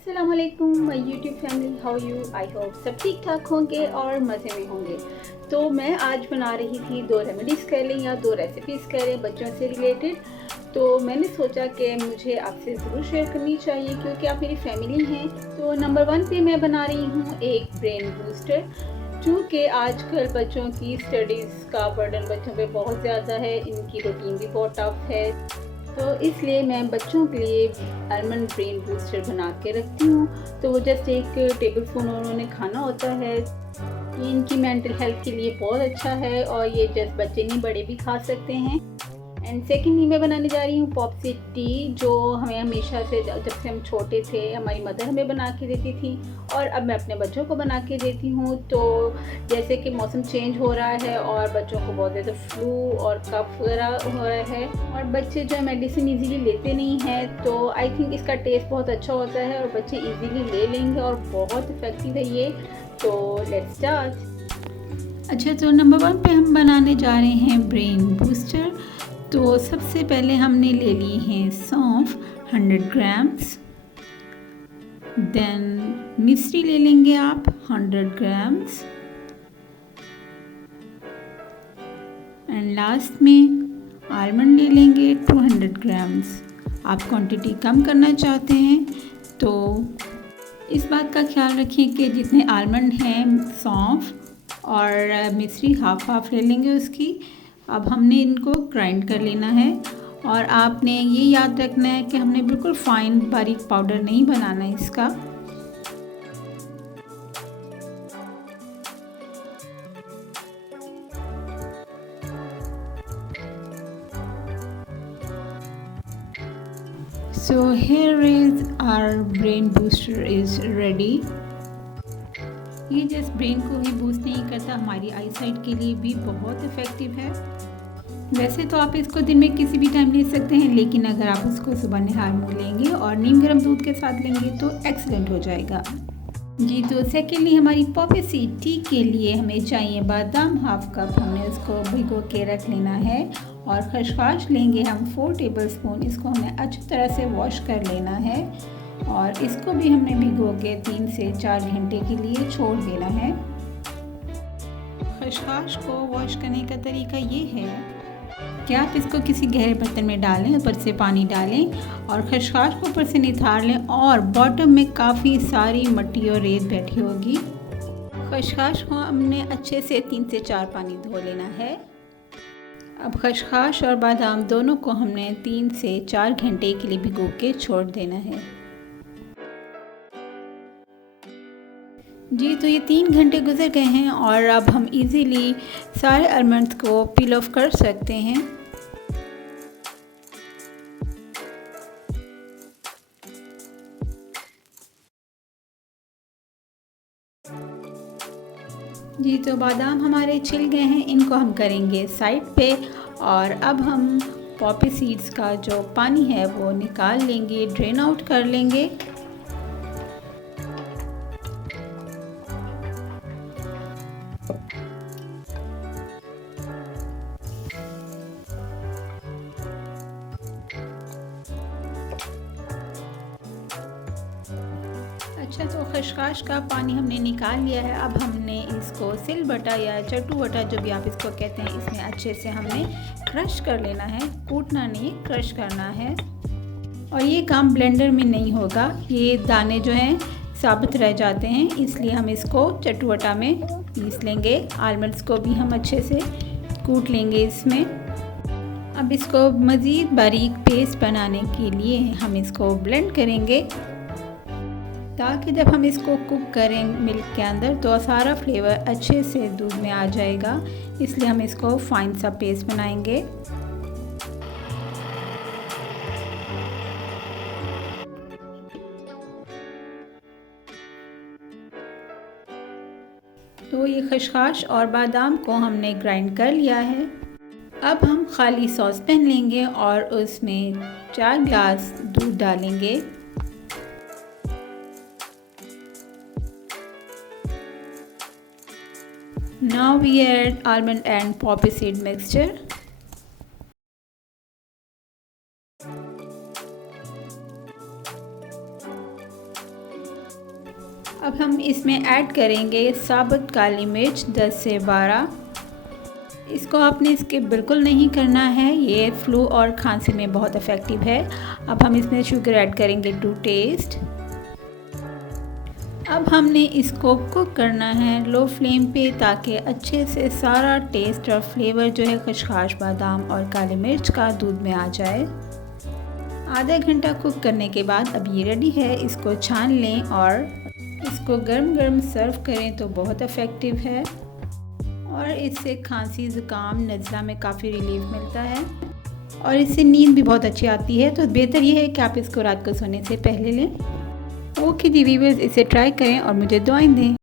अस्सलाम वालेकुम my YouTube family, how you? I hope सब ठीक ठाक होंगे और मज़े में होंगे। तो मैं आज बना रही थी 2 रेमेडीज़ कह लें या 2 रेसिपीज़ कह लें बच्चों से रिलेटेड। तो मैंने सोचा कि मुझे आपसे ज़रूर शेयर करनी चाहिए क्योंकि आप मेरी फैमिली हैं। तो नंबर 1 पे मैं बना रही हूँ एक ब्रेन बूस्टर। चूँकि आजकल बच्चों की स्टडीज़ का बर्डन बच्चों पे बहुत ज़्यादा है, इनकी रूटीन भी बहुत टफ है। तो इसलिए मैं बच्चों के लिए आलमंड ब्रेन बूस्टर बना के रखती हूँ। तो वो जस्ट 1 टेबल स्पून उन्होंने खाना होता है। ये इनकी मेंटल हेल्थ के लिए बहुत अच्छा है और ये जस्ट बच्चे नहीं बड़े भी खा सकते हैं। एंड सेकेंडली मैं बनाने जा रही हूँ पॉप्सी टी, जो हमें हमेशा से जब से हम छोटे थे हमारी मदर हमें बना के देती थी और अब मैं अपने बच्चों को बना के देती हूँ। तो जैसे कि मौसम चेंज हो रहा है और बच्चों को बहुत ज़्यादा फ्लू और कफ वगैरह हो रहा है और बच्चे जो है मेडिसिन इजीली लेते नहीं हैं, तो आई थिंक इसका टेस्ट बहुत अच्छा होता है और बच्चे इजीली ले लेंगे और बहुत इफ़ेक्टिव है ये। तो लेट्स स्टार्ट। अच्छा, तो नंबर 1 पे हम बनाने जा रहे हैं ब्रेन बूस्टर। तो सबसे पहले हमने ले लिए हैं सौंफ 100 ग्राम्स, देन मिश्री ले लेंगे आप 100 ग्राम्स एंड लास्ट में आलमंड ले लेंगे 200 ग्राम्स। आप क्वांटिटी कम करना चाहते हैं तो इस बात का ख्याल रखिए कि जितने आलमंड हैं, सौंफ और मिश्री हाफ ले लेंगे उसकी। अब हमने इनको ग्राइंड कर लेना है और आपने ये याद रखना है कि हमने बिल्कुल फाइन बारीक पाउडर नहीं बनाना है इसका। So here is our brain booster is ready. ये जस्ट ब्रेन को ही बूस्ट नहीं करता, हमारी आई साइट के लिए भी बहुत इफ़ेक्टिव है। वैसे तो आप इसको दिन में किसी भी टाइम ले सकते हैं, लेकिन अगर आप इसको सुबह निहार मुँह लेंगे और नीम गर्म दूध के साथ लेंगे तो एक्सीलेंट हो जाएगा जी। तो सेकेंडली हमारी पॉपी सीड टी के लिए हमें चाहिए बादाम हाफ कप, हमने उसको भिगो के रख लेना है और खसखस लेंगे हम 4 टेबल स्पून। इसको हमें अच्छी तरह से वॉश कर लेना है और इसको भी हमने भिगो के 3 से 4 घंटे के लिए छोड़ देना है। खसखस को वॉश करने का तरीका ये है कि आप इसको किसी गहरे बर्तन में डालें, ऊपर से पानी डालें और खसखस को ऊपर से निथार लें और बॉटम में काफ़ी सारी मिट्टी और रेत बैठी होगी। खसखस को हमने अच्छे से 3 से 4 पानी धो लेना है। अब खसखस और बादाम दोनों को हमने 3 से 4 घंटे के लिए भिगो के छोड़ देना है जी। तो ये 3 घंटे गुजर गए हैं और अब हम इजीली सारे आलमंड्स को पील ऑफ कर सकते हैं। जी, तो बादाम हमारे छिल गए हैं, इनको हम करेंगे साइड पे और अब हम पॉपी सीड्स का जो पानी है वो निकाल लेंगे, ड्रेन आउट कर लेंगे। अच्छा, तो खसखस का पानी हमने निकाल लिया है। अब हमने इसको सिलबट्टा या चटुवटा जो भी आप इसको कहते हैं, इसमें अच्छे से हमने क्रश कर लेना है, कूटना नहीं, क्रश करना है। और ये काम ब्लेंडर में नहीं होगा, ये दाने जो हैं साबुत रह जाते हैं, इसलिए हम इसको चटुवटा में पीस लेंगे। आलमंड्स को भी हम अच्छे से कूट लेंगे इसमें। अब इसको मज़ीद बारीक पेस्ट बनाने के लिए हम इसको ब्लेंड करेंगे ताकि जब हम इसको कुक करें मिल्क के अंदर तो सारा फ्लेवर अच्छे से दूध में आ जाएगा, इसलिए हम इसको फाइन सा पेस्ट बनाएंगे। तो ये खसखस और बादाम को हमने ग्राइंड कर लिया है। अब हम खाली सॉस पैन लेंगे और उसमें 4 ग्लास दूध डालेंगे। Now we add almond and poppy seed mixture. इसमें ऐड करेंगे साबुत काली मिर्च 10 से 12। इसको आपने स्किप बिल्कुल नहीं करना है, ये फ्लू और खांसी में बहुत इफ़ेक्टिव है। अब हम इसमें शुगर ऐड करेंगे टू टेस्ट। अब हमने इसको कुक करना है लो फ्लेम पे, ताकि अच्छे से सारा टेस्ट और फ्लेवर जो है खसखस, बादाम और काली मिर्च का दूध में आ जाए। आधा घंटा कुक करने के बाद अब ये रेडी है। इसको छान लें और इसको गर्म गर्म सर्व करें तो बहुत इफ़ेक्टिव है और इससे खांसी, ज़ुकाम, नज़ला में काफ़ी रिलीफ मिलता है और इससे नींद भी बहुत अच्छी आती है। तो बेहतर ये है कि आप इसको रात को सोने से पहले लें। ओके दी व्यूअर्स, इसे ट्राई करें और मुझे दुआएं दें।